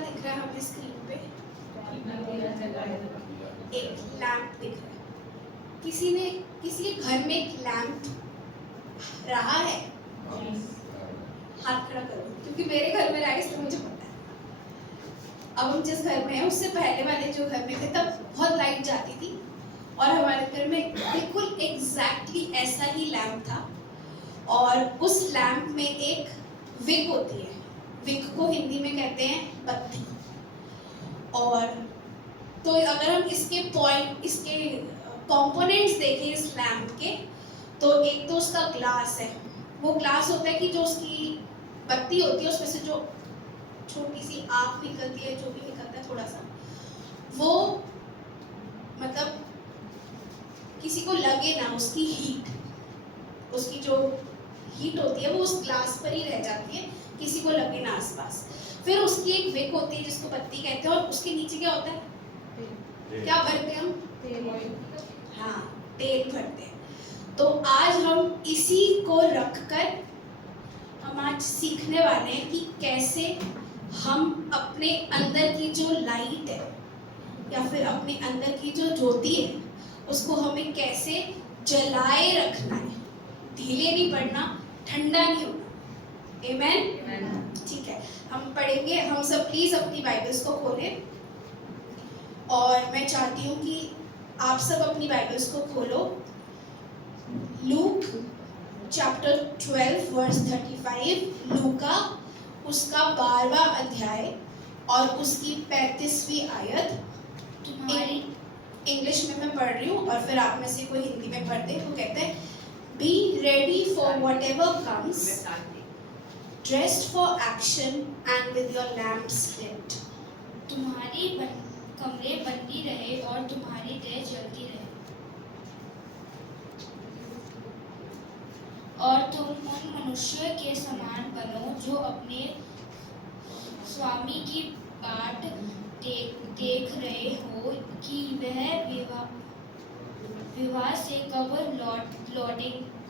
दिख रहा है हमें स्क्रीन पे? एक लैंप दिख रहा है। किसी के घर में एक लैंप रहा है? हाथ खड़ा करो, क्योंकि मेरे घर में रहा है इसलिए मुझे पता है। अब हम जिस घर में हैं उससे पहले वाले जो घर में थे तब बहुत लाइट जाती थी और हमारे घर में बिल्कुल एग्जैक्टली ऐसा ही लैंप था। और उस लैंप में एक विक होती है, विक को हिंदी में कहते हैं बत्ती। और तो अगर हम इसके कंपोनेंट्स देखें इस लैंप के, तो एक तो उसका ग्लास है। वो ग्लास होता है कि जो उसकी बत्ती होती है उसमें से जो छोटी सी आग निकलती है, जो भी निकलता है थोड़ा सा, वो मतलब किसी को लगे ना, उसकी हीट, उसकी जो हीट होती है वो उस ग्लास पर ही रह जाती है, किसी को लगे ना आसपास। फिर उसकी एक विक होती है जिसको बत्ती कहते हैं, और उसके नीचे क्या होता है? क्या भरते हैं हम? तेल। हाँ, तेल भरते हैं। तो आज हम इसी को रखकर हम आज सीखने वाले हैं कि कैसे हम अपने अंदर की जो लाइट है या फिर अपने अंदर की जो ज्योति है उसको हमें कैसे जलाए रखना है। ढीले नहीं पड़ना, ठंडा नहीं होना। आमेन। ठीक है, हम पढ़ेंगे। हम सब प्लीज अपनी बाइबल्स को खोलें, और मैं चाहती हूँ कि आप सब अपनी बाइबल्स को खोलो। लूक चैप्टर 12 वर्स 35, लूका उसका 12वां अध्याय और उसकी 35वीं आयत। तुम्हारी इंग्लिश में मैं पढ़ रही हूँ और फिर आप में से कोई हिंदी में पढ़ दे। वो कहते हैं, be ready for whatever comes, dressed for action and with your lamps lit। तुम्हारी कमरे बंदी रहे और तुम्हारी ड्रेस जलती रहे, और तुम उन मनुष्य के समान बनो जो अपने स्वामी की बाट देख रहे हो कि वह विवाह से कब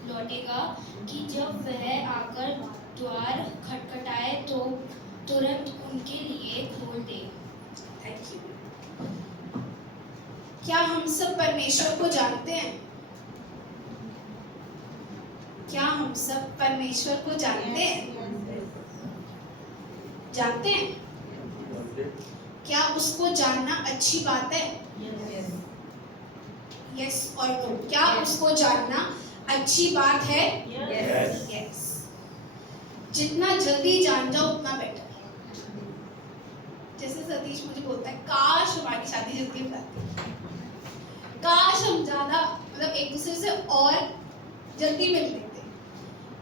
लौटेगा, कि जब वह आकर द्वार खटखटाए तो तुरंत उनके लिए खोल दे। Thank you. क्या हम सब परमेश्वर को जानते हैं? क्या हम सब परमेश्वर को जानते हैं? जानते हैं? क्या उसको जानना अच्छी बात है? यस और नो। क्या उसको जानना अच्छी बात है? यस। जितना जल्दी जान जाओ उतना बेटर। जैसे सतीश मुझे बोलता है, काश हमारी शादी जल्दी हो जाती, काश हम ज्यादा मतलब एक दूसरे से और जल्दी मिल लेते।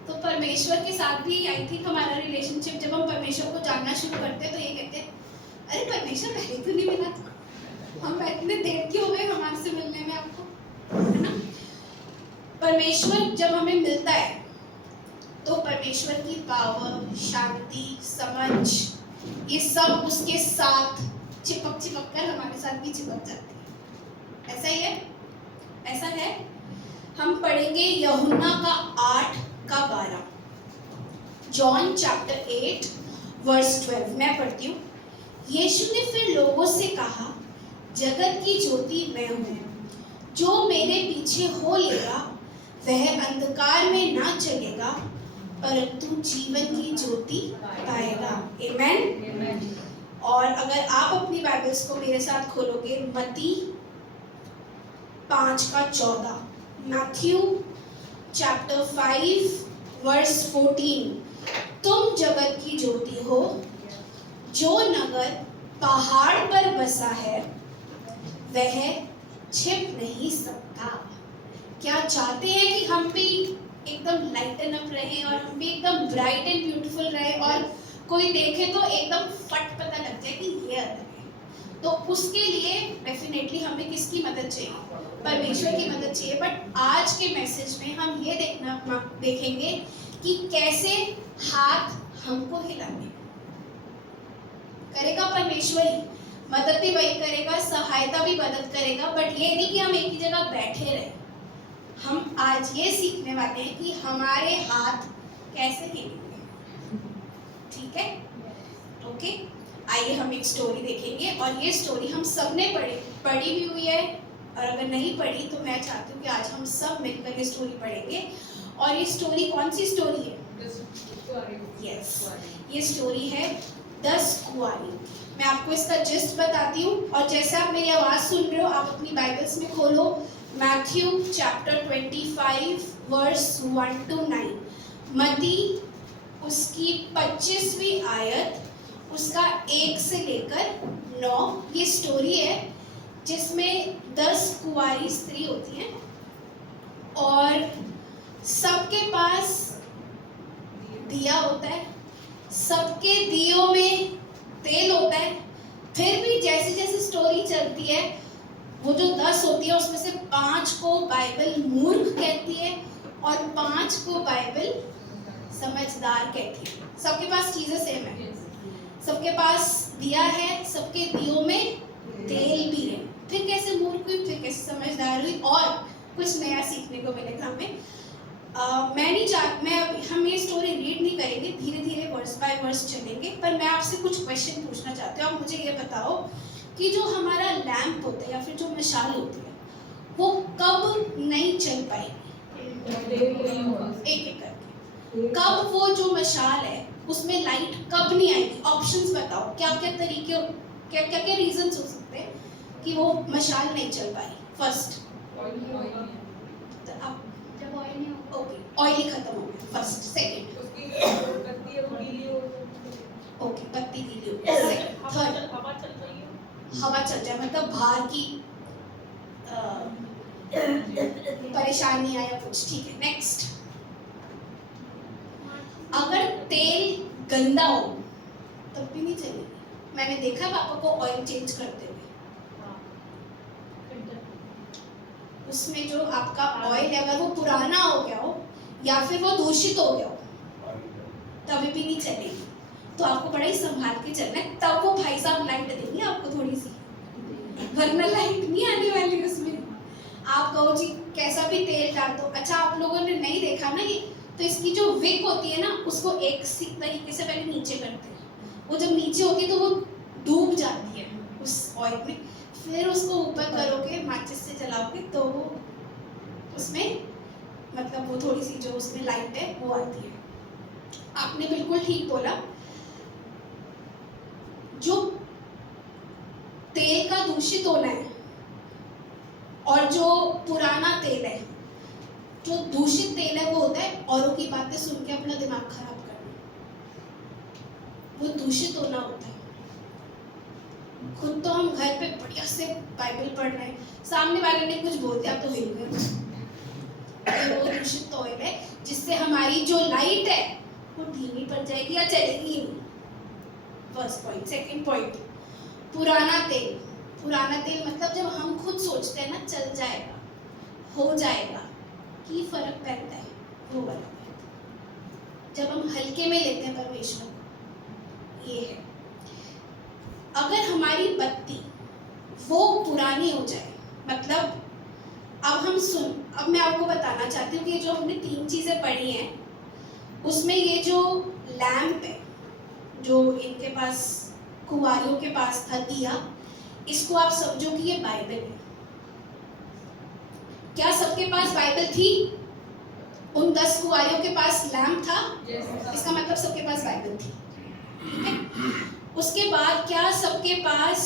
तो परमेश्वर के साथ भी आई थिंक हमारा रिलेशनशिप, जब हम परमेश्वर को जानना शुरू करते हैं तो ये कहते हैं, अरे परमेश्वर पहले तो नहीं मिला था, हम इतने देर क्यों हो गए हमारे से मिलने में आपको, है ना? परमेश्वर जब हमें मिलता है तो परमेश्वर की पावर, शांति, समझ, ये सब उसके साथ चिपक कर हमारे साथ भी चिपक जाती है। ऐसा ही है? ऐसा है। हम पढ़ेंगे यूहन्ना का 8 का 12, जॉन चैप्टर 8 वर्स 12। मैं पढ़ती हूँ। यीशु ने फिर लोगों से कहा, जगत की ज्योति मैं हूँ, जो मेरे पीछे हो लेगा वह अंधकार में ना चलेगा परंतु जीवन की ज्योति पाएगा। आमेन। और अगर आप अपनी बाइबल्स को मेरे साथ खोलोगे, मत्ती 5 का 14, मैथ्यू चैप्टर 5 वर्स 14, तुम जगत की ज्योति हो, जो नगर पहाड़ पर बसा है वह छिप नहीं सकता। क्या चाहते हैं कि हम भी एकदम लाइटन अप रहे और हम भी एकदम ब्राइट एंड ब्यूटीफुल रहे और कोई देखे तो एकदम फट पता लग जाए कि ये अलग है? तो उसके लिए डेफिनेटली हमें किसकी मदद चाहिए? परमेश्वर की मदद चाहिए। बट आज के मैसेज में हम ये देखेंगे कि कैसे हाथ हमको हिलाने करेगा परमेश्वर ही, मदद भी वही करेगा, सहायता भी मदद करेगा। बट ये नहीं कि हम एक ही जगह बैठे रहे। हम आज ये सीखने वाले हैं कि हमारे हाथ कैसे हिलेंगे। ठीक है? ओके। आइए हम एक स्टोरी देखेंगे, और ये स्टोरी हम सब ने पढ़ी भी हुई है, और अगर नहीं पढ़ी तो मैं चाहती हूँ कि आज हम सब मिलकर ये स्टोरी पढ़ेंगे। और ये स्टोरी कौन सी स्टोरी है? यस, ये स्टोरी है 10 कुंवारी। मैं आपको इसका जिस्ट बताती हूँ, और जैसे आप मेरी आवाज़ सुन रहे हो आप अपनी बाइबल्स में खोलो मैथ्यू चैप्टर 25 वर्स 1 to 9। मत्ती उसकी 25वीं आयत उसका 1 से लेकर 9। ये स्टोरी है जिसमें 10 कुंवारी स्त्री होती हैं और सबके पास दिया होता है, सबके दियों में तेल होता है। फिर भी जैसे जैसे स्टोरी चलती है वो जो 10 होती है उसमें से 5 को बाइबल मूर्ख कहती है और 5 को बाइबल समझदार कहती है। सबके पास चीज़ें सेम है, सबके पास दिया है, सबके दियों में तेल भी है। फिर कैसे मूर्ख हुई, फिर कैसे समझदार हुई, और कुछ नया सीखने को मिलेगा हमें। हम ये स्टोरी रीड नहीं करेंगे, धीरे धीरे वर्स बाय वर्स चलेंगे। पर मैं आपसे कुछ क्वेश्चन पूछना चाहती हूँ। आप मुझे ये बताओ कि जो हमारा लैंप होता है या फिर जो मशाल होती है वो कब नहीं चल पाएगी? एक एक करके। कब वो जो मशाल है उसमें लाइट कब नहीं आएगी? ऑप्शंस बताओ, क्या क्या तरीके, क्या क्या रीजंस हो सकते हैं कि वो मशाल नहीं चल पाई? फर्स्ट, ओके, ऑयली खत्म हो गया। फर्स्ट, सेकंड, ओके, बत्ती गीली हो गई। थर्ड, हवा चल जाए, मतलब बाहर की परेशानी आया कुछ, ठीक है। नेक्स्ट, अगर तेल गंदा हो तब भी नहीं चलेगी। मैंने देखा पापा को ऑयल चेंज करते हुए, उसमें जो आपका ऑयल है अगर वो पुराना हो गया हो या फिर वो दूषित हो गया हो तभी भी नहीं चलेगी। तो आपको बड़ा ही संभाल के चलना है, तब वो भाई साहब लाइट देंगे आपको थोड़ी सी, वरना लाइट नहीं आने वाली उसमें। आप कहो जी कैसा भी तेल डाल दो। अच्छा, आप लोगों ने नहीं देखा ना ये, तो इसकी जो विक होती है ना उसको एक सी तरीके से पहले नीचे करते हैं। वो जब नीचे होती है तो वो डूब जाती है उस ऑयल में, फिर उसको ऊपर करोगे माचिस से जलाओगे तो वो उसमें मतलब वो थोड़ी सी जो उसमें लाइट है वो आती है। आपने बिल्कुल ठीक बोला, जो तेल का दूषित होना है और जो पुराना तेल है, जो दूषित तेल है वो होता है औरों की बातें सुन के अपना दिमाग खराब करना, वो दूषित होना होता है। खुद तो हम घर पे बढ़िया से बाइबल पढ़ रहे हैं, सामने वाले ने कुछ बोल दिया तो हिल गए, वो दूषित ऑयल है जिससे हमारी जो लाइट है वो धीमी पड़ जाएगी या चलेगी ही नहीं। First point. सेकंड पॉइंट, पुराना तेल। पुराना तेल मतलब जब हम खुद सोचते हैं ना चल जाएगा, हो जाएगा, की फर्क पड़ता है, वो वाला बात। जब हम हल्के में लेते हैं परमेश्वर को, ये है। अगर हमारी बत्ती वो पुरानी हो जाए, मतलब अब मैं आपको बताना चाहती हूँ कि जो हमने 3 चीज़ें पढ़ी हैं उसमें ये जो लैंप है जो इनके पास कुंवारियों के पास था दिया, इसको आप समझो कि ये बाइबल है। क्या सबके पास बाइबल थी? उन 10 कुंवारियों के पास लैंप था? इसका मतलब सबके पास बाइबल थी, ठीक है। उसके बाद क्या सबके पास,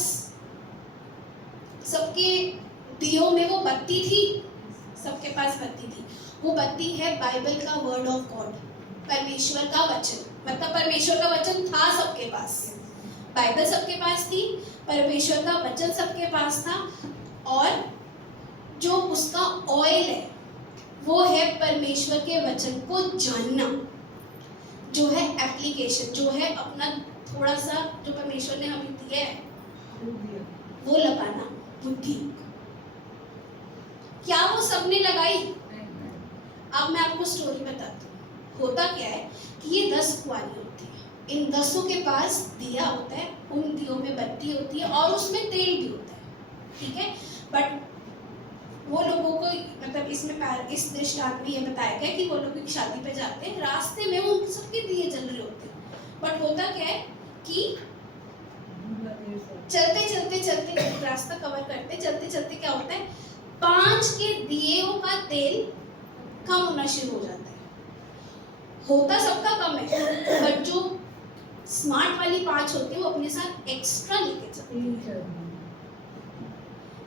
सबके दियों में वो बत्ती थी? सबके पास बत्ती थी। वो बत्ती है बाइबल का वर्ड ऑफ गॉड, परमेश्वर का वचन। मतलब परमेश्वर का वचन था सबके पास, बाइबल सबके पास थी, परमेश्वर का वचन सबके पास था, और जो उसका ऑयल है वो है परमेश्वर के वचन को जानना, जो है एप्लीकेशन, जो है अपना थोड़ा सा जो परमेश्वर ने हमें दिया है वो लगाना, बुद्धि। क्या वो सबने लगाई? अब मैं आपको स्टोरी बताती हूँ। होता क्या है कि ये 10 कुंवारी होती है, इन 10 के पास दिया होता है, उन दियों में बत्ती होती है और उसमें तेल भी होता है, ठीक है। बट वो लोगों को, मतलब इसमें इस दृष्टांत में ये बताया गया कि वो लोग एक शादी पे जाते हैं, रास्ते में वो सबके दिए जल रहे होते हैं। बट होता क्या है कि चलते चलते चलते रास्ता कवर करते चलते चलते क्या होता है, 5 के दिएओं का तेल कम होना शुरू हो जाता है। होता सबका कम है, बट जो स्मार्ट वाली 5 होती है वो अपने साथ एक्स्ट्रा लेके चलती है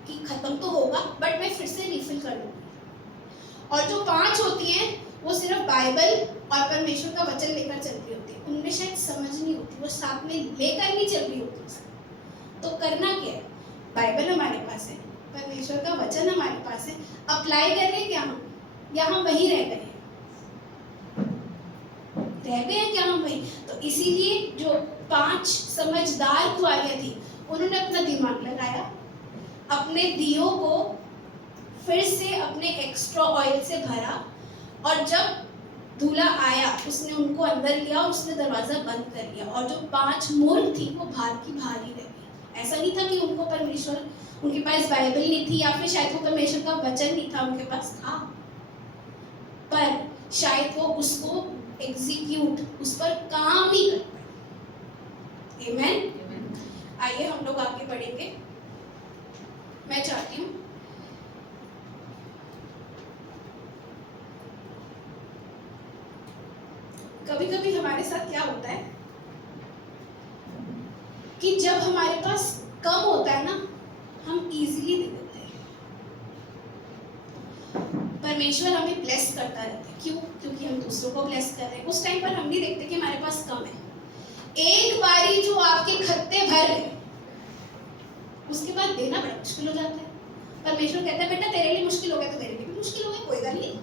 कि खत्म तो होगा बट मैं फिर से रिफिल कर लूंगी। और जो 5 होती हैं वो सिर्फ बाइबल और परमेश्वर का वचन लेकर चल रही होती है, उनमें शायद समझ नहीं होती, वो साथ में लेकर नहीं चल रही होती। तो करना क्या है, बाइबल हमारे पास है, परमेश्वर का वचन हमारे पास है, अप्लाई कर रहे हैं क्या हम, या हम वहीं रह गए क्या हम वहीं। तो इसीलिए जो 5 समझदार कुआरियां थी उन्होंने अपना दिमाग लगाया, अपने दियों को फिर से अपने एक्स्ट्रा ऑयल से भरा, और जब दूल्हा आया उसने उनको अंदर लिया और उसने दरवाजा बंद कर लिया। और जो 5 मूर्ख थी वो बाहर की बाहर ही रह गई। ऐसा नहीं था कि उनको परमेश्वर, उनके पास बाइबल नहीं थी या फिर शायद वो परमेश्वर का वचन नहीं था, उनके पास था, पर शायद वो उसको एग्जीक्यूट, उस पर काम नहीं कर पाए। आमेन। आइए हम लोग आगे बढ़ेंगे। मैं चाहती हूँ कभी कभी हमारे साथ क्या होता है कि जब हमारे पास कम होता है ना, हम इजीली दे देते हैं। परमेश्वर हमें ब्लेस करता रहता है, क्यों? क्योंकि हम दूसरों को ब्लेस कर रहे हैं। उस टाइम पर हम नहीं देखते कि हमारे पास कम है। एक बारी जो आपके खत्ते भर गए उसके बाद देना बड़ा मुश्किल हो जाता है। परमेश्वर कहता है बेटा तेरे लिए मुश्किल हो गया तो मेरे लिए भी मुश्किल हो गया, कोई गल नहीं।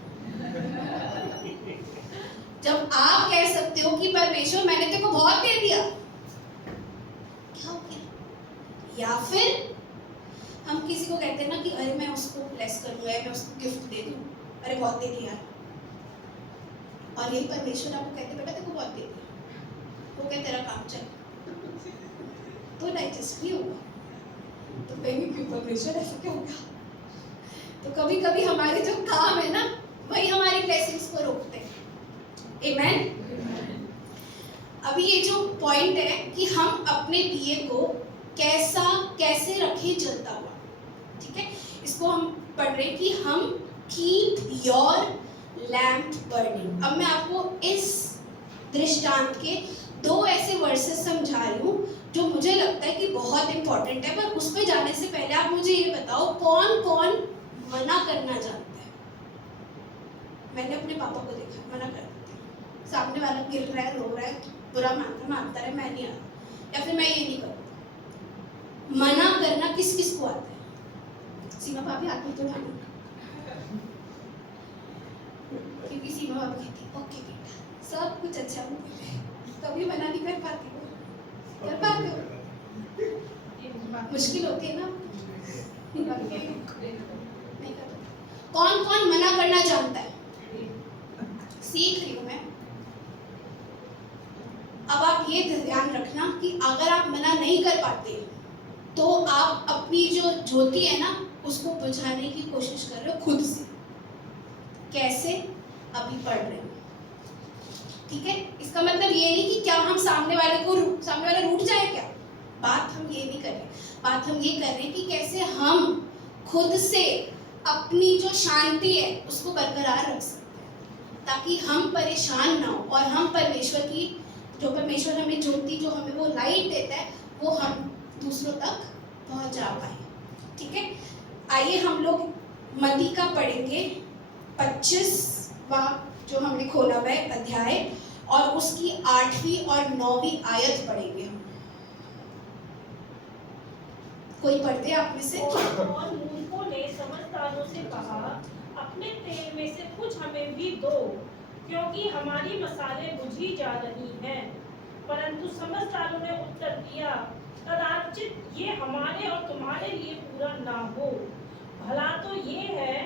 जब आप कह सकते हो कि परमेश्वर मैंने तेरे को बहुत दे दिया, क्या हो गया? या फिर हम किसी को कहते हैं ना कि अरे मैं उसको ब्लेस कर दूंगा, मैं उसको गिफ्ट दे दूं, अरे बहुत दे दिया। और यही परमेश्वर आपको कहते बेटा तेरे को बहुत दे दिया, हो गया तेरा काम, चल। तो डाइजेस्ट नहीं होगा तो कहेंगे क्यों परमेश्वर ऐसा क्यों होगा? तो कभी कभी हमारे जो काम है ना वही हमारी ब्लेसिंग्स को रोकते हैं। आमेन। अभी ये जो पॉइंट है कि हम अपने दिए को कैसे रखें जलता हुआ, ठीक है, इसको हम पढ़ रहे हैं कि हम कीप योर लैम्प बर्निंग। अब मैं आपको इस दृष्टांत के 2 ऐसे वर्सेस समझा रही हूँ जो मुझे लगता है कि बहुत इंपॉर्टेंट है, पर उस पे जाने से पहले आप मुझे ये बताओ कौन कौन मना करना जानता है? मैंने अपने पापा को देखा, मना कर देते हैं। सामने वाला गिर रहा है, रो रहा है, बुरा मानता रहे, मैं नहीं आ रहा, या फिर मैं ये नहीं करूँ। मना करना किस किस को आता है? सीमा भाभी हाथ में तो उठाना, क्योंकि सीमा भाभी कहती ओके बेटा सब कुछ अच्छा होता है, कभी मना नहीं कर पाती हो, कर पाते हो? मुश्किल होती है ना, नहीं करते। कौन कौन मना करना जानता है? सीख रही हूँ मैं। अब आप ये ध्यान रखना कि अगर आप मना नहीं कर पाते तो आप अपनी जो ज्योति है ना उसको बुझाने की कोशिश कर रहे हो खुद से। कैसे? अभी पढ़ रहे हो, ठीक है? इसका मतलब ये नहीं कि क्या हम सामने वाला रूठ जाए क्या? बात हम ये नहीं कर रहे, बात हम ये कर रहे हैं कि कैसे हम खुद से अपनी जो शांति है उसको बरकरार रख सकते हैं, ताकि हम परेशान ना हो और हम परमेश्वर की जो परमेश्वर हमें ज्योति, जो हमें वो लाइट देता है, वो हम दूसरों तक पहुंचा पाए, ठीक है? आइए हम लोग मत्ती का पढ़ेंगे 25वां जो हमने खोला हुआ है अध्याय, और उसकी 8वीं और 9वीं आयत पढ़ेंगे हम। कोई पढ़ते आप में से? और मूर्खों ने समझदारों से कहा, अपने तेल में से कुछ हमें भी दो, क्योंकि हमारी मसाले बुझी जा रही हैं। परंतु समझदारों ने उत्तर दिया, कदाचित ये हमारे और तुम्हारे लिए पूरा ना हो। भला तो ये है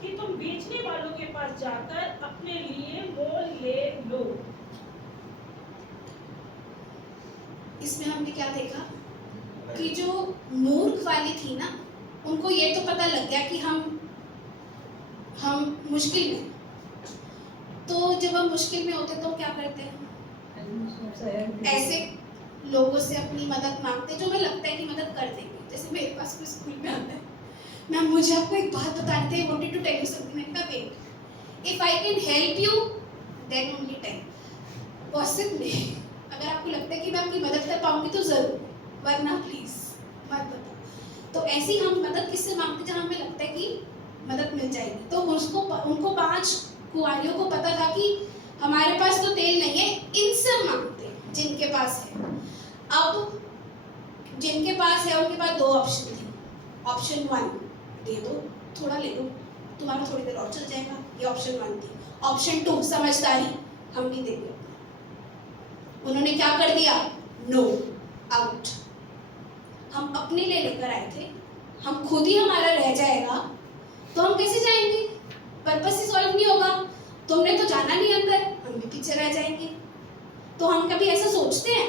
कि तुम बेचने वालों के पास जाकर अपने लिए मोल ले लो। इसमें हमने क्या देखा कि जो मूर्ख वाली थी ना, उनको ये तो पता लग गया कि हम मुश्किल में, तो जब हम मुश्किल में होते तो क्या करते हैं? ऐसे लोगों से अपनी मदद मांगते, जो हमें लगता है कि मदद मदद कर देंगे। जैसे मेरे पास कोई स्कूल में आता है, मैम मुझे आपको एक बात बतानी थी, I wanted to tell you something. मैंने कहा wait, if I can help you then only tell, possibly अगर आपको लगता है कि मैं आपकी मदद कर पाऊंगी तो जरूर, वरना प्लीज मत बताओ। तो ऐसी हम मदद किससे मांगते जहाँ हमें लगता है कि मदद मिल जाएगी। तो उनको 5 कुंवारियों को पता था कि हमारे पास तो तेल नहीं है, इनसे मांगते जिनके पास है। अब जिनके पास है उनके पास 2 ऑप्शन थे। ऑप्शन 1, दे दो, थोड़ा ले लो, तुम्हारा थोड़ी देर और चल जाएगा, ये ऑप्शन 1 थी। ऑप्शन 2, समझदारी, हम भी देंगे। उन्होंने क्या कर दिया, नो, आउट। हम अपने लिए लेकर आए थे, हम खुद ही हमारा रह जाएगा तो हम कैसे जाएंगे, पर्पस ही सॉल्व नहीं होगा। तुमने तो जाना नहीं अंदर, हम भी पीछे रह जाएंगे। तो हम कभी ऐसा सोचते हैं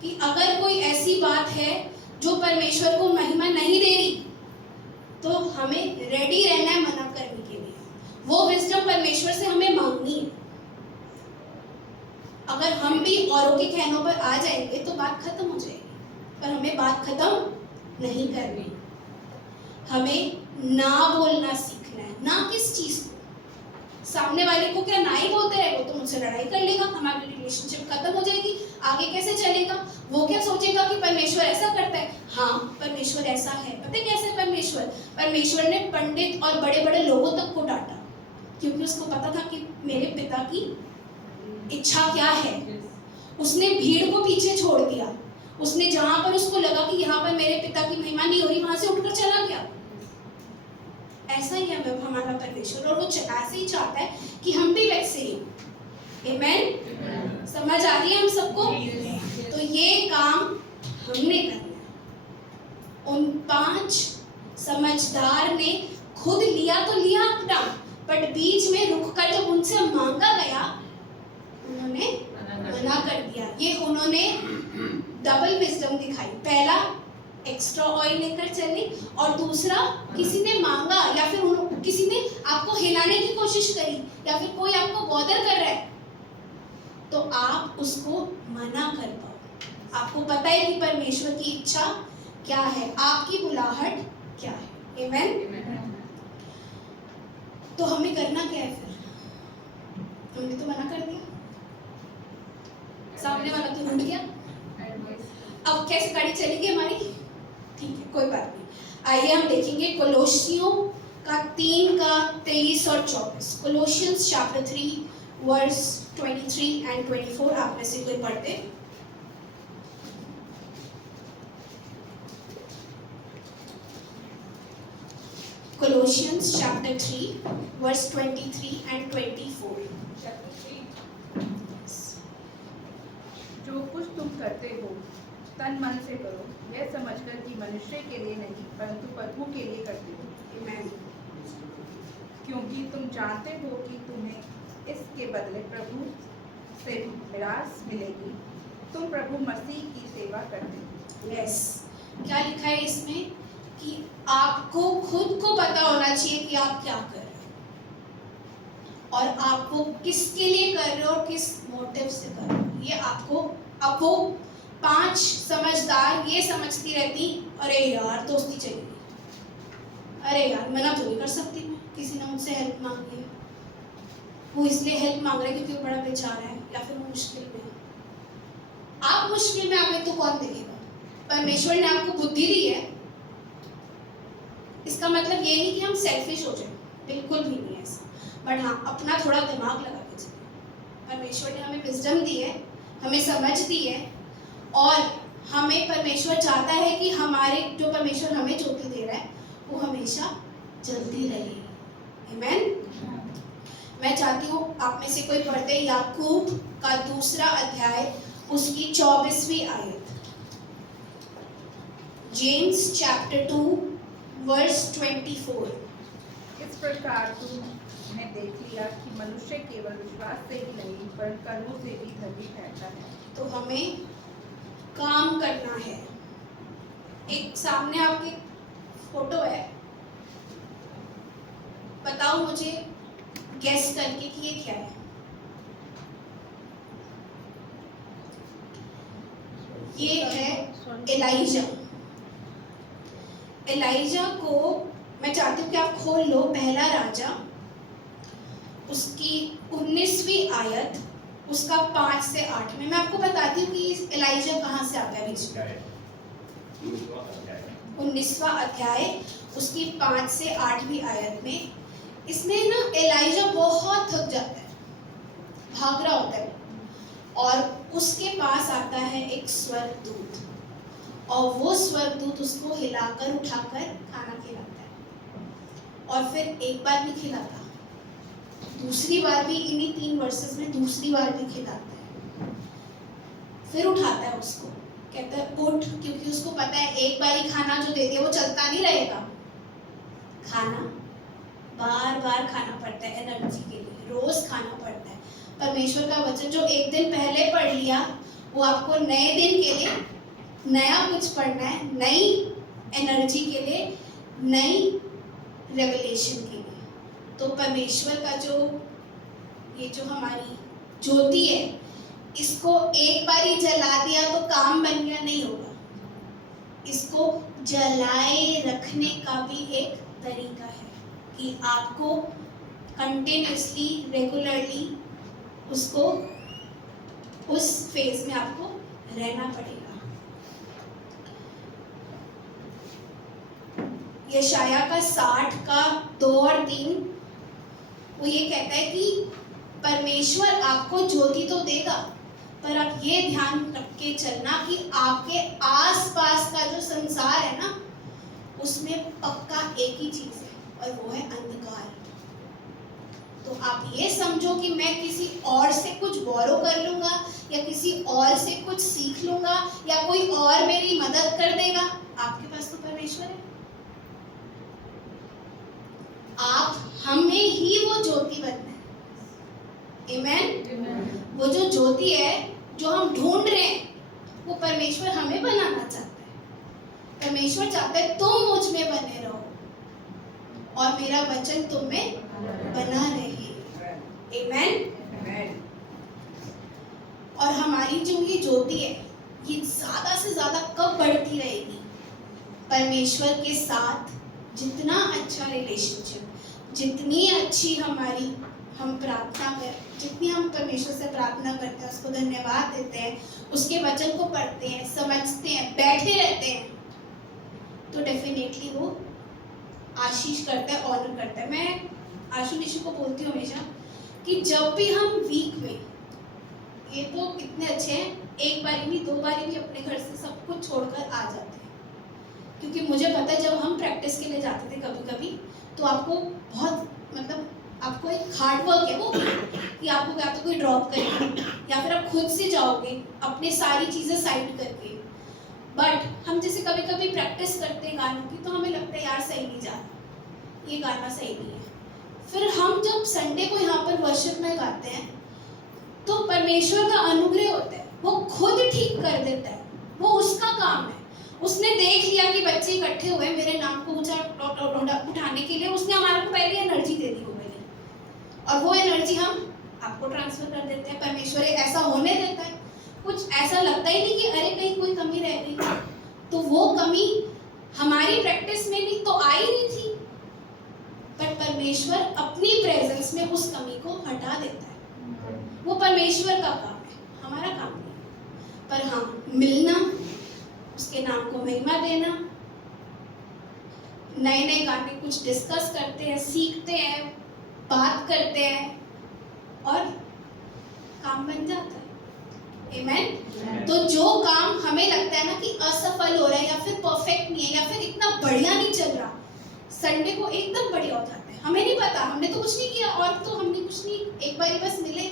कि अगर कोई ऐसी बात है जो परमेश्वर को महिमा नहीं दे रही, तो हमें रेडी रहना है मना करने के लिए। वो विजडम परमेश्वर से हमें मांगनी है। अगर हम भी औरों के कहनों पर आ जाएंगे तो बात खत्म हो जाएगी, पर हमें बात खत्म नहीं करनी। हमें ना बोलना सीखना है। ना किस चीज को, सामने वाले को क्या ना ही बोलते रहे, वो तो मुझसे लड़ाई कर लेगा, हमारी रिलेशनशिप खत्म हो जाएगी, आगे कैसे चलेगा। वो क्या सोचेगा कि परमेश्वर ऐसा करता है, हाँ परमेश्वर ऐसा है। पता है कैसे परमेश्वर ने पंडित और बड़े बड़े लोगों तक को डांटा, क्योंकि उसको पता था कि मेरे पिता की इच्छा क्या है। उसने भीड़ को पीछे छोड़ दिया, उसने जहां पर उसको लगा कि यहाँ पर मेरे पिता की महिमा नहीं हो रही, वहां से उठकर चला गया। ऐसा ही है हमारा परमेश्वर, और वो ऐसे ही चाहता है कि हम भी वैसे ही। आमेन, समझ आ रही है हम सबको। तो ये काम हमने करना है। उन 5 समझदार ने खुद लिया तो लिया अपना, बट बीच में रुककर जब उनसे मांगा गया, उन्होंने मना कर दिया। ये उन्होंने डबल विजडम दिखाई। पहला, एक्स्ट्रा ऑयल लेकर चले, और दूसरा, किसी ने मांगा या फिर किसी ने आपको हिलाने की कोशिश करी, या फिर कोई आपको बॉदर कर रहा है, तो आप उसको मना कर पाओ। आपको पता है कि परमेश्वर की इच्छा क्या है, आपकी बुलाहट क्या है। आमेन। तो हमें करना क्या है फिर? हमने तो मना कर दिया, सामने वाला तो रूठ गया, अब कैसे गाड़ी चलेगी हमारी? ठीक है, कोई बात नहीं। आइए हम देखेंगे कोलोसियों का 3 का 23 और 24। कोलोसियंस चैप्टर 3 वर्स 23 एंड 24। आप में से कोई पढ़ते? Colossians chapter 3 verse 23 and 24। जो कुछ तुम करते हो तन मन से करो, यह समझकर कि मनुष्य के लिए नहीं परंतु प्रभु के लिए करते हो। Amen। क्योंकि तुम जानते हो कि तुम्हें इसके बदले प्रभु से मिरास मिलेगी। तुम प्रभु मसीह की सेवा करते हो। Yes। क्या लिखा है इसमें कि आपको खुद को पता होना चाहिए कि आप क्या कर रहे हो, और आप वो किसके लिए कर रहे हो और किस मोटिव से कर रहे हो। ये आपको, अब वो 5 समझदार ये समझती रहती, अरे यार दोस्ती चाहिए, अरे यार मना तो नहीं कर सकती मैं, किसी ने मुझसे हेल्प मांगी है, वो इसलिए हेल्प मांग रहा है क्योंकि वो बड़ा बेचारा है, या फिर वो मुश्किल में है। आप मुश्किल में आ गए तो कौन देखेगा? परमेश्वर ने आपको बुद्धि दी है, इसका मतलब ये नहीं कि हम सेल्फिश हो जाए, बिल्कुल भी नहीं ऐसा, बट हाँ अपना थोड़ा दिमाग लगा के चलिए। परमेश्वर ने हमें विजडम दी है, हमें समझ दी है, और हमें परमेश्वर चाहता है कि हमारे जो परमेश्वर हमें ज्योति दे रहा है वो हमेशा जलती रहे। आमेन। मैं चाहती हूँ आप में से कोई पढ़ते याकूब का 2 अध्याय उसकी 24वीं आयत। James chapter 2 verse 24। इस प्रकार तुमने देख लिया कि मनुष्य केवल विश्वास से ही नहीं पर कर्मों से भी धर्मी ठहरता है। तो हमें काम करना है। एक सामने आपकी फोटो है, बताओ मुझे गेस करके कि ये क्या है। ये है एलाइजा को मैं चाहती हूँ कि आप खोल लो पहला राजा, उसकी 19वीं आयत, उसका 5 से 8 में। मैं आपको बताती हूँ कि एलाइजा कहाँ से आता है बीच में। 19वां अध्याय उसकी 5 से 8वीं आयत में, इसमें ना एलाइजा बहुत थक जाता है, भाग रहा होता है, और उसके पास आता है एक स्वर्गदूत, और वो स्वर्गदूत उसको हिलाकर उठाकर खाना खिलाता है। और फिर एक बार भी खिलाता, दूसरी बार भी, इन्हीं 3 वर्सेस में दूसरी बार भी खिलाता है। फिर उठाता है उसको, कहता है उठ, क्योंकि उसको पता है एक बार ही खाना जो दे दिया वो चलता नहीं रहेगा, खाना बार बार खाना पड़ता है, एनर्जी के लिए रोज खाना पड़ता है। परमेश्वर का वचन जो एक दिन पहले पढ़ लिया, वो आपको नए दिन के लिए नया कुछ पढ़ना है, नई एनर्जी के लिए, नई रेवलेशन के लिए। तो परमेश्वर का ये जो हमारी ज्योति है, इसको एक बार ही जला दिया तो काम बन गया नहीं होगा, इसको जलाए रखने का भी एक तरीका है कि आपको कंटिन्यूसली, रेगुलरली उसको उस फेज में आपको रहना पड़ेगा। यशाया का 60 का 2 और 3 वो ये कहता है कि परमेश्वर आपको ज्योति तो देगा, पर आप ये ध्यान रख के चलना कि आपके आसपास का जो संसार है ना, उसमें पक्का एक ही चीज है, और वो है अंधकार। तो आप ये समझो कि मैं किसी और से कुछ बोरो कर लूंगा, या किसी और से कुछ सीख लूंगा, या कोई और मेरी मदद कर देगा। आपके पास तो परमेश्वर है, आप हमें ही वो ज्योति बनना है। आमेन। वो जो ज्योति है जो हम ढूंढ रहे हैं, वो परमेश्वर हमें बनाना चाहता है। परमेश्वर चाहता है तुम मुझ में बने रहो और मेरा वचन तुम में बना रहे। आमेन। और हमारी जो ये ज्योति है, ये ज्यादा से ज्यादा कब बढ़ती रहेगी? परमेश्वर के साथ जितना अच्छा रिलेशनशिप, जितनी अच्छी हम प्रार्थना करें, जितनी हम परमेश्वर से प्रार्थना करते हैं, उसको धन्यवाद देते हैं, उसके वचन को पढ़ते हैं, समझते हैं, बैठे रहते हैं, तो डेफिनेटली वो आशीष करता है, ऑनर करता है। मैं आशु निशु को बोलती हूँ हमेशा कि जब भी हम वीक में, ये तो कितने अच्छे हैं, एक बारी नहीं 2 बारी भी अपने घर से सब कुछ छोड़कर आ जाते हैं, क्योंकि मुझे पता है जब हम प्रैक्टिस के लिए जाते थे कभी कभी, तो आपको बहुत आपको एक हार्ड वर्क है वो कि आपको या तो कोई ड्रॉप करेगा, या फिर आप खुद से जाओगे अपने सारी चीज़ें साइड करके। बट हम जैसे कभी कभी प्रैक्टिस करते हैं गानों की, तो हमें लगता है यार सही नहीं जा रहा, ये गाना सही नहीं है। फिर हम जब संडे को यहाँ पर वर्शिप में गाते हैं, तो परमेश्वर का अनुग्रह होता है, वो खुद ठीक कर देता है, वो उसका काम है। उसने देख लिया कि बच्चे इकट्ठे हुए मेरे नाम को उठाने के लिए, उसने हमारे को पहले एनर्जी दे दी हो पहले, और वो एनर्जी हम आपको ट्रांसफर कर देते हैं। परमेश्वर ऐसा होने देता है, कुछ ऐसा लगता ही नहीं कि अरे कहीं कोई कमी रह गई, तो वो कमी हमारी प्रैक्टिस में नहीं तो आ ही नहीं थी, बट परमेश्वर अपनी प्रेजेंस में उस कमी को हटा देता है। वो परमेश्वर का काम है, हमारा काम नहीं। पर हम मिलना, उसके नाम को महिमा देना, नए नए गाने कुछ डिस्कस करते हैं, सीखते हैं, बात करते हैं, और काम बन जाता है। आमेन। तो जो काम हमें लगता है ना कि असफल हो रहा है, या फिर परफेक्ट नहीं है, या फिर इतना बढ़िया नहीं चल रहा, संडे को एकदम बढ़िया हो जाता है। हमें नहीं पता, हमने तो कुछ नहीं किया, और तो हमने कुछ नहीं, एक बार बस मिले,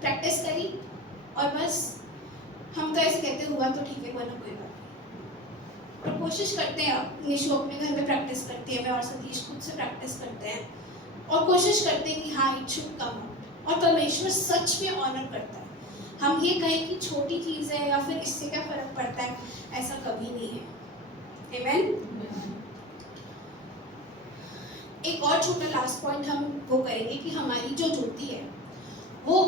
प्रैक्टिस करी, और बस हम तो ऐसे कहते हुआ तो ठीक है, वरना कोई बात नहीं। और कोशिश करते हैं, निशु अपने घर में प्रैक्टिस करती है, मैं और सतीश खुद से प्रैक्टिस करते हैं, और कोशिश करते हैं कि हाँ इट शुड कम आउट, और परमेश्वर सच में ऑनर करता है। हम ये कहें कि छोटी चीज़ है या फिर इससे क्या फर्क पड़ता है, ऐसा कभी नहीं है। आमेन। एक और छोटा लास्ट पॉइंट हम वो करेंगे कि हमारी जो ज्योति है वो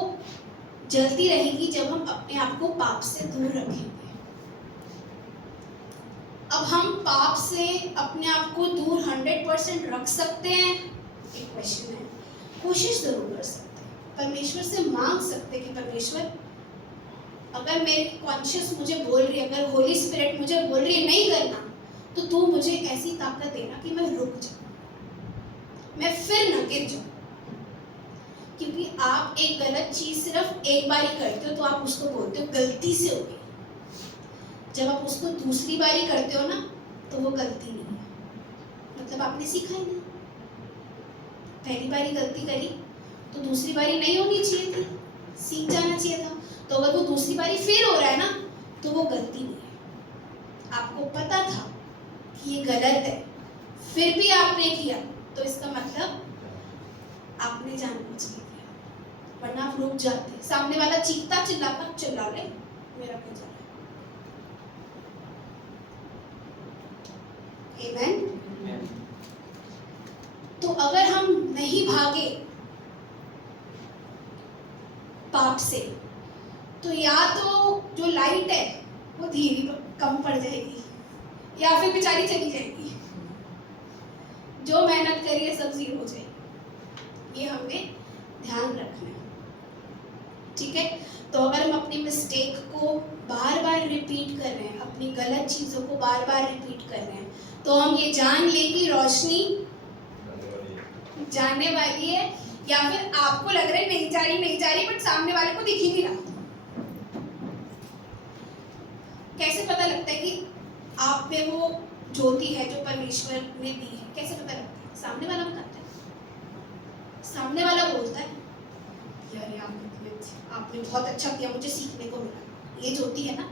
जलती रहेगी जब हम अपने आप को पाप से दूर रखेंगे। अब हम पाप से अपने आप को दूर 100% रख सकते हैं, एक क्वेश्चन है। कोशिश जरूर कर सकते हैं, परमेश्वर से मांग सकते हैं कि परमेश्वर अगर मेरी कॉन्शियस मुझे बोल रही है, अगर होली स्पिरिट मुझे बोल रही है नहीं करना, तो तू मुझे ऐसी ताकत देना कि मैं रुक जाऊं, मैं फिर न गिर जाऊं। क्योंकि आप एक गलत चीज सिर्फ एक बार ही करते हो तो आप उसको बोलते हो गलती से हो गई। जब आप उसको दूसरी बारी करते हो ना, तो वो गलती नहीं है, मतलब आपने सीखा ही नहीं। पहली बारी गलती करी तो दूसरी बारी नहीं होनी चाहिए थी, सीख जाना चाहिए था। तो अगर वो दूसरी बारी फिर हो रहा है ना, तो वो गलती नहीं है। आपको पता था कि ये गलत है, फिर भी आपने किया, तो इसका मतलब आपने जानबूझ के किया, वरना आप रुक जाते। सामने वाला चीखता चिल्लाता चिल्ला ले, मेरा क्या जा रहा है। आमेन। तो अगर हम नहीं भागे पाप से, तो या तो जो लाइट है वो धीरे कम पड़ जाएगी, या फिर बेचारी चली जाएगी, जो मेहनत करी है सब जीरो हो जाएगी। ये हमें ध्यान रखना है, ठीक है। तो अगर हम अपनी मिस्टेक को बार बार रिपीट कर रहे हैं, अपनी गलत चीज़ों को बार बार रिपीट कर रहे हैं, तो हम ये जान लें कि रोशनी जाने वाली है, या फिर आपको लग रहा है नहीं जा रही, बट सामने वाले को दिख ही नहीं रहा। कैसे पता लगता है कि आप में वो ज्योति है जो परमेश्वर ने दी है? कैसे पता लगता है? सामने वाला बताता है, सामने वाला बोलता है यार आपने बहुत अच्छा किया, मुझे सीखने को मिला। ये ज्योति है ना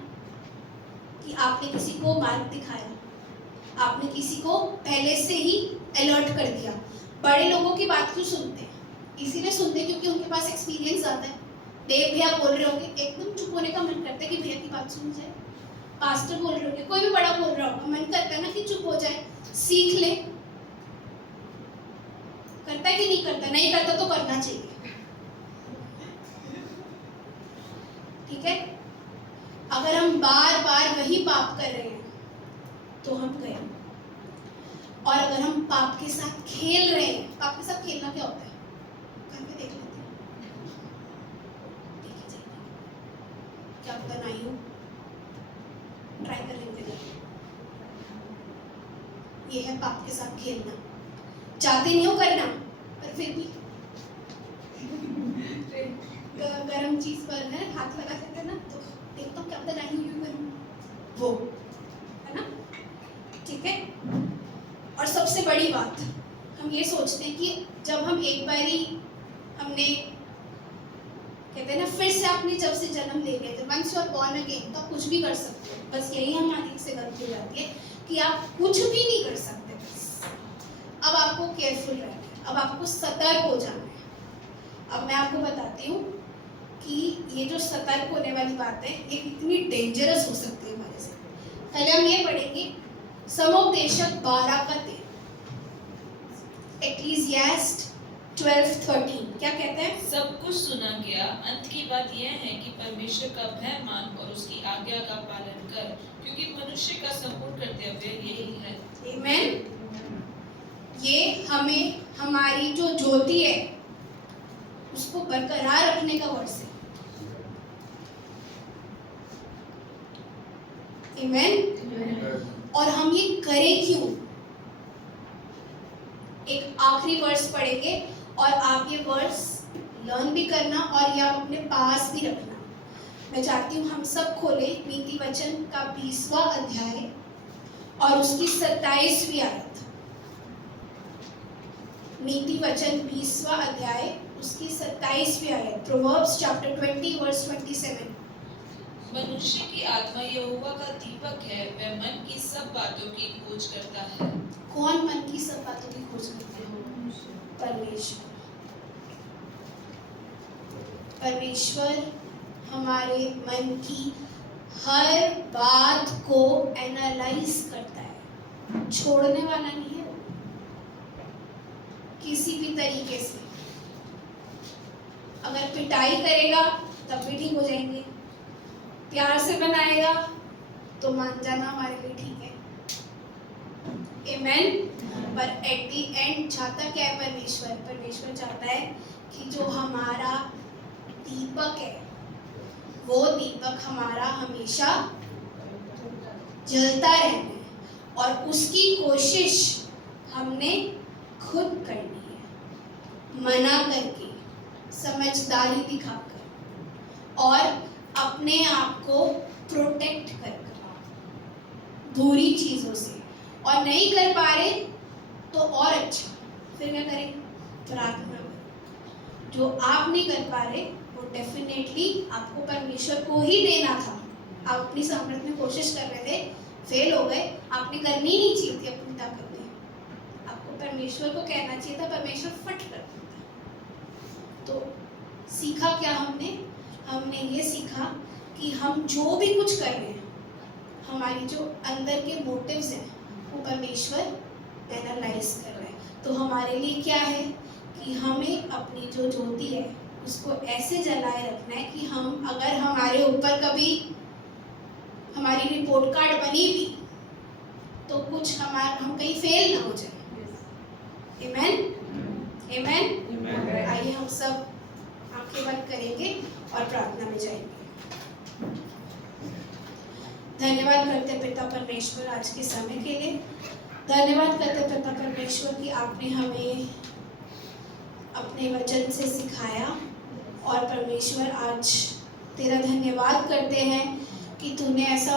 कि आपने किसी को मार्ग दिखाया, आपने किसी को पहले से ही अलर्ट कर दिया। बड़े लोगों की बात क्यों सुनते हैं? इसीलिए सुनते हैं क्योंकि उनके पास एक्सपीरियंस ज़्यादा है। देव भैया बोल रहे होंगे, एकदम चुप होने का मन करता है कि भैया की बात सुन जाए। पास्टर बोल रहे होंगे, कोई भी बड़ा बोल रहा होगा, मन करता है ना कि चुप हो जाए, सीख ले। करता है कि नहीं करता? नहीं करता तो करना चाहिए, ठीक है। अगर हम बार बार वही पाप कर रहे हैं तो हम गए। और अगर हम पाप के साथ खेल रहे हैं, पाप के साथ खेलना क्या होता है? घर पे देख लेते हैं, देखी जाएगी, क्या पता नहीं हो, ट्राई कर लेंगे। ये है पाप के साथ खेलना। चाहते नहीं हो करना, पर फिर भी गरम चीज पर है हाथ लगा देते ना, तो देखता हूँ क्या पता नहीं यूं करूं, वो है ना, ठीक है। और सबसे बड़ी बात, हम ये सोचते हैं कि जब हम एक बारी हमने कहते हैं ना, फिर से आपने जब से जन्म ले लिया, जब once you are born again, तो आप कुछ भी कर सकते हो। बस यही हमारी से गलती हो जाती है कि आप कुछ भी नहीं कर सकते। बस अब आपको केयरफुल रहना है, अब आपको सतर्क हो जाना है। अब मैं आपको बताती हूँ कि ये जो सतर्क होने वाली बात है, ये कितनी डेंजरस हो सकती है हमारे से। पहले हम ये पढ़ेंगे समुपदेशक 12:13, एक्लीसियास्ट 12:13 क्या कहते हैं? सब कुछ सुना गया, अंत की बात यह है कि परमेश्वर का भय मान और उसकी आज्ञा का पालन कर, क्योंकि मनुष्य का संपूर्ण कर्तव्य यही है। आमीन। ये हमें हमारी जो ज्योति है उसको बरकरार रखने का वर्ष है। आमीन। और हम ये करें क्यों? एक आखिरी वर्ष पढ़ेंगे और आप ये वर्ष लर्न भी करना और ये आप अपने पास भी रखना। मैं चाहती हूँ हम सब खोले नीति वचन का 20वां अध्याय और उसकी 27वीं आयत। नीति वचन 20वां अध्याय उसकी 27वीं आयत, प्रोवर्ब्स चैप्टर 20 वर्स 27। मनुष्य की आत्मा यहोवा का दीपक है, वह मन की सब बातों की खोज करता है। कौन मन की सब बातों की खोज करते हैं? परमेश्वर। परमेश्वर हमारे मन की हर बात को एनालाइज करता है, छोड़ने वाला नहीं है किसी भी तरीके से। अगर पिटाई करेगा तब भी ठीक हो जाएंगे, प्यार से बनाएगा तो मान जाना हमारे लिए ठीक है। आमेन। पर एट द एंड चाहता क्या है परमेश्वर? परमेश्वर चाहता है कि जो हमारा दीपक है वो दीपक हमारा हमेशा जलता रहना है, और उसकी कोशिश हमने खुद करनी है, मना करके, समझदारी दिखाकर और अपने आप को प्रोटेक्ट कर बुरी चीज़ों से। और नहीं कर पा रहे तो और अच्छा, फिर क्या करें? प्रार्थना करें। जो आप नहीं कर पा रहे वो डेफिनेटली आपको परमेश्वर को ही देना था। आप अपनी सामर्थ्य में कोशिश कर रहे थे, फेल हो गए, आपने करनी ही नहीं चाहिए थी अपनी ताकत में। आपको परमेश्वर को कहना चाहिए था, परमेश्वर फट कर देता। तो सीखा क्या हमने? हमने ये सीखा कि हम जो भी कुछ कर रहे हैं, हमारी जो अंदर के मोटिव्स हैं वो परमेश्वर एनालाइज कर रहे हैं। तो हमारे लिए क्या है कि हमें अपनी जो ज्योति है उसको ऐसे जलाए रखना है कि हम, अगर हमारे ऊपर कभी हमारी रिपोर्ट कार्ड बनी भी तो कुछ हम कहीं फेल ना हो जाए। आमेन, आमेन। आइए हम सब आंखें बंद करेंगे और प्रार्थना में जाएंगे। धन्यवाद करते पिता परमेश्वर आज के समय के लिए। धन्यवाद करते पिता परमेश्वर कि आपने हमें अपने वचन से सिखाया, और परमेश्वर आज तेरा धन्यवाद करते हैं कि तूने ऐसा